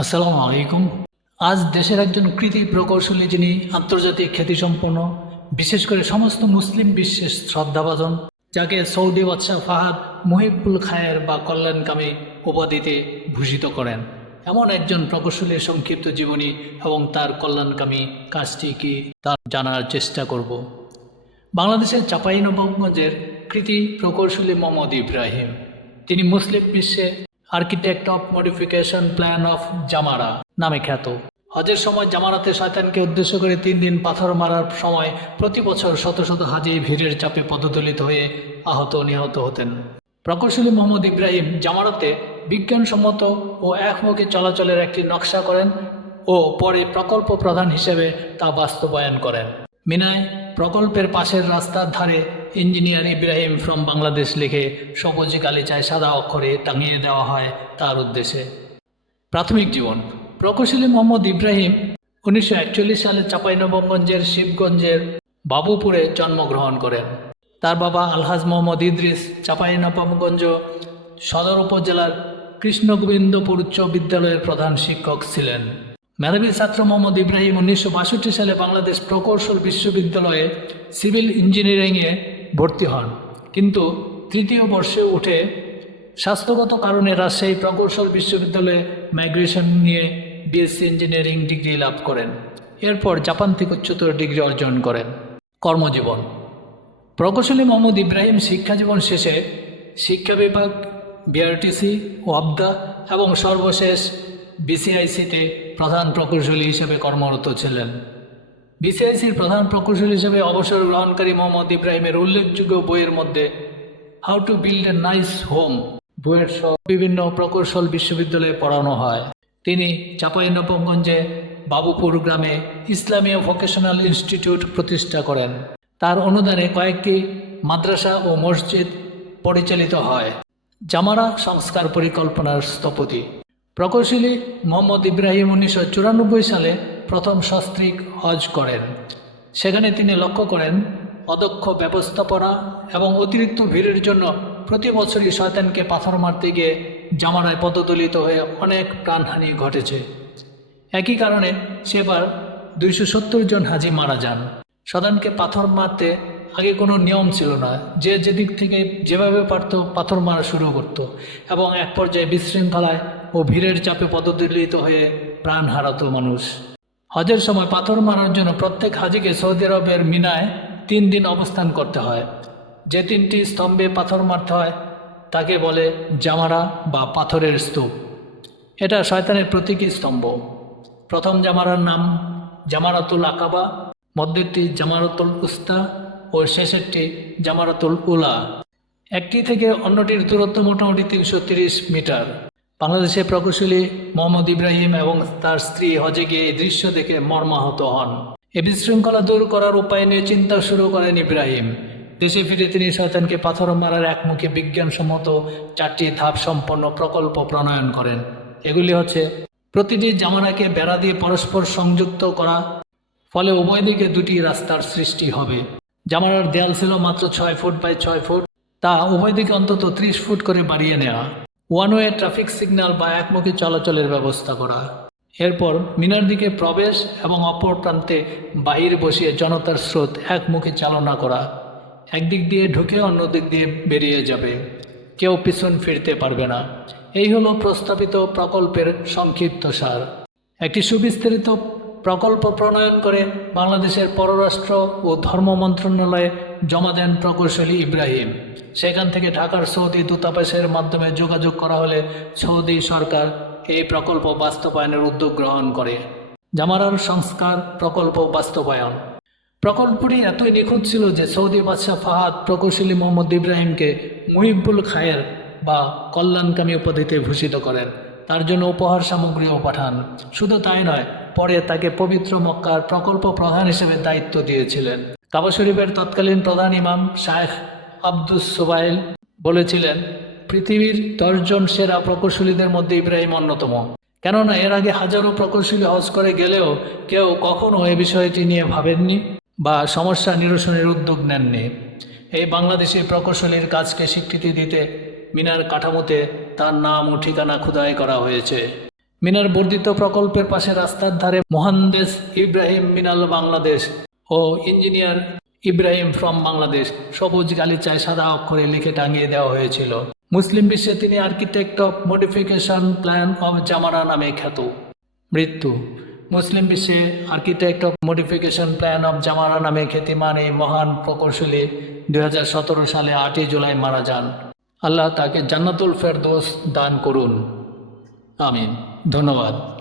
আসসালামু আলাইকুম। আজ দেশের একজন কৃতি প্রকৌশলী যিনি আন্তর্জাতিক খ্যাতিসম্পন্ন, বিশেষ করে সমস্ত মুসলিম বিশ্বের শ্রদ্ধাভাজন, যাকে সৌদি বাদশাহ ফাহাদ মুহিবুল খায়ের বা কল্যাণকামী উপাধিতে ভূষিত করেন। এমন একজন প্রকৌশলীর সংক্ষিপ্ত জীবনী এবং তার কল্যাণকামী কাজটি কি তা জানার চেষ্টা করব। বাংলাদেশের চাঁপাইনবাবগঞ্জের কৃতি প্রকৌশলী মোহাম্মদ ইব্রাহিম। তিনি মুসলিম বিশ্বে architect of modification plan of জামারা নামে খ্যাত। হজের সময় জামারাতে শয়তানকে উদ্দেশ্য করে তিন দিন পাথর মারার সময় প্রতি বছর শত শত হাজি ভিড়ের চাপে পদদলিত হয়ে আহত নিহত হতেন। প্রকৌশলী মোহাম্মদ ইব্রাহিম জামারাতে বিজ্ঞানসম্মত ও একমুখী চলাচলের একটি নকশা করেন ও পরে প্রকল্প প্রধান হিসেবে তা বাস্তবায়ন করেন। মিনায় প্রকল্পের পাশের রাস্তার ধারে ইঞ্জিনিয়ার ইব্রাহিম ফ্রম বাংলাদেশ লিখে সবুজ গালিচায় সাদা অক্ষরে টাঙিয়ে দেওয়া হয় তার উদ্দেশ্যে। প্রাথমিক জীবন, প্রকৌশলী মোহাম্মদ ইব্রাহিম উনিশশো একচল্লিশ সালে চাঁপাইনবাবগঞ্জের শিবগঞ্জের বাবুপুরে জন্মগ্রহণ করেন। তার বাবা আলহাজ মোহাম্মদ ইদ্রিস চাঁপাইনবাবগঞ্জ সদর উপজেলার কৃষ্ণগোবিন্দপুর উচ্চ বিদ্যালয়ের প্রধান শিক্ষক ছিলেন। মেধাবী ছাত্র মোহাম্মদ ইব্রাহিম উনিশশো বাষট্টি সালে বাংলাদেশ প্রকৌশল বিশ্ববিদ্যালয়ে সিভিল ইঞ্জিনিয়ারিংয়ে ভর্তি হন। কিন্তু তৃতীয় বর্ষে উঠে স্বাস্থ্যগত কারণে রাজশাহী প্রকৌশল বিশ্ববিদ্যালয়ে মাইগ্রেশন নিয়ে বিএসসি ইঞ্জিনিয়ারিং ডিগ্রি লাভ করেন। এরপর জাপান থেকে উচ্চতর ডিগ্রি অর্জন করেন। কর্মজীবন। প্রকৌশলী মোহাম্মদ ইব্রাহিম শিক্ষাজীবন শেষে শিক্ষা বিভাগ, বিআরটিসি, ওয়াবদা এবং সর্বশেষ বিসিআইসিতে প্রধান প্রকৌশলী হিসেবে কর্মরত ছিলেন। বিসিআইসির প্রধান প্রকৌশলী হিসেবে অবসর গ্রহণকারী মোহাম্মদ ইব্রাহিমের উল্লেখযোগ্য বইয়ের মধ্যে how to build a nice home বইয়ের সহ বিভিন্ন প্রকৌশল বিশ্ববিদ্যালয়ে পড়ানো হয়। তিনি চাঁপাইনবাবগঞ্জে বাবুপুর গ্রামে ইসলামীয় ভোকেশনাল ইনস্টিটিউট প্রতিষ্ঠা করেন। তার অনুদানে কয়েকটি মাদ্রাসা ও মসজিদ পরিচালিত হয়। জামারা সংস্কার পরিকল্পনার স্থপতি। প্রকৌশলী মোহাম্মদ ইব্রাহিম উনিশশো চুরানব্বই সালে প্রথম সস্ত্রীক হজ করেন। সেখানে তিনি লক্ষ্য করেন, অদক্ষ ব্যবস্থাপনা এবং অতিরিক্ত ভিড়ের জন্য প্রতি বছরই শয়তানকে পাথর মারতে গিয়ে জামারায় পদদলিত হয়ে অনেক প্রাণহানি ঘটেছে। একই কারণে সেবার দুইশো সত্তর জন হাজি মারা যান। শয়তানকে পাথর মারতে আগে কোনো নিয়ম ছিল না। যে যেদিক থেকে যেভাবে পারত পাথর মারা শুরু করত এবং এক পর্যায়ে বিশৃঙ্খলায় ও ভিড়ের চাপে পদদলিত হয়ে প্রাণ হারাতো মানুষ। হজের সময় পাথর মারার জন্য প্রত্যেক হাজিকে সৌদি আরবের মিনায় তিন দিন অবস্থান করতে হয়। যে তিনটি স্তম্ভে পাথর মারতে হয়, তাকে বলে জামারা বা পাথরের স্তূপ। এটা শয়তানের প্রতীকী স্তম্ভ। প্রথম জামারার নাম জামারাতুল আকাবা মধ্যেরটি জামারাতুল উস্তা ও শেষেরটি জামারাতুল উলা। একটি থেকে অন্যটির দূরত্ব মোটামুটি তিনশো মিটার। বাংলাদেশের প্রকৌশলী মোহাম্মদ ইব্রাহিম এবং তার স্ত্রী হজে গিয়ে এই দৃশ্য দেখে মর্মাহত হন। এ বিশৃঙ্খলা দূর করার উপায় নিয়ে চিন্তা শুরু করেন ইব্রাহিম। দেশে ফিরে তিনি শয়তানকে পাথর মারার একমুখী বিজ্ঞানসম্মত চারটি ধাপ সম্পন্ন প্রকল্প প্রণয়ন করেন। এগুলি হচ্ছে, প্রতিটি জামানাকে বেড়া দিয়ে পরস্পর সংযুক্ত করা, ফলে উভয় দিকে দুটি রাস্তার সৃষ্টি হবে। জামানার দেয়াল ছিল মাত্র ছয় ফুট বাই ছয় ফুট। তা উভয় দিকে অন্তত ত্রিশ ফুট করে বাড়িয়ে নেওয়া ওয়ান ওয়ে ট্রাফিক সিগন্যাল বা একমুখী চলাচলের ব্যবস্থা করা। এরপর মিনার দিকে প্রবেশ এবং অপর প্রান্তে বাহির বসিয়ে জনতার স্রোত একমুখী চালনা করা। একদিক দিয়ে ঢুকে অন্য দিক দিয়ে বেরিয়ে যাবে। কেউ পিছন ফিরতে পারবে না। এই হলো প্রস্তাবিত প্রকল্পের সংক্ষিপ্ত সার। একটি সুবিস্তারিত প্রকল্প প্রণয়ন করে বাংলাদেশের পররাষ্ট্র ও ধর্ম মন্ত্রণালয়ে জমা দেন প্রকৌশলী ইব্রাহিম। সেখান থেকে ঢাকার সৌদি দূতাবাসের মাধ্যমে যোগাযোগ করা হলে সৌদি সরকার এই প্রকল্প বাস্তবায়নের উদ্যোগ গ্রহণ করে। জামারার সংস্কার প্রকল্প বাস্তবায়ন। প্রকল্পটি এতই নিখুঁত ছিল যে সৌদি বাদশাহ ফাহাদ প্রকৌশলী মোহাম্মদ ইব্রাহিমকে মুহিবুল খায়ের বা কল্যাণকামী উপাধিতে ভূষিত করেন। তার জন্য উপহার সামগ্রীও পাঠান। শুধু তাই নয় পরে তাকে পবিত্র মক্কার প্রকল্প প্রধান হিসেবে দায়িত্ব দিয়েছিলেন। কাবা শরীফের তৎকালীন প্রধান ইমাম শায়েখ আব্দুস সুবাইল বলেছিলেন, পৃথিবীর দশজন সেরা প্রকৌশলীদের মধ্যে ইব্রাহিম অন্যতম। কেননা এর আগে হাজারো প্রকৌশলী হজ করে গেলেও কেউ কখনো এ বিষয়টি নিয়ে ভাবেননি বা সমস্যা নিরসনের উদ্যোগ নেননি। এই বাংলাদেশি প্রকৌশলীর কাজকে স্বীকৃতি দিতে মিনার কাঠামোতে তার নাম ও ঠিকানা খোদাই করা হয়েছে। মিনার বর্ধিত প্রকল্পের পাশে রাস্তার ধারে মহানদেশ ইব্রাহিম মিনাল বাংলাদেশ ও ইঞ্জিনিয়ার ইব্রাহিম ফ্রম বাংলাদেশ। সবুজ গালিচায় সাদা অক্ষরে লিখে টাঙিয়ে দেওয়া হয়েছিল। মুসলিম বিশ্বে তিনি architect of modification plan of জামানা নামে খ্যাত। মৃত্যু। মুসলিম বিশ্বে architect of modification plan of জামানা নামে খ্যাতিমান এই মহান প্রকৌশলী দুই হাজার সতেরো সালে আটই জুলাই মারা যান। আল্লাহ তাকে জান্নাতুল ফেরদোস দান করুন। আমিন। ধন্যবাদ।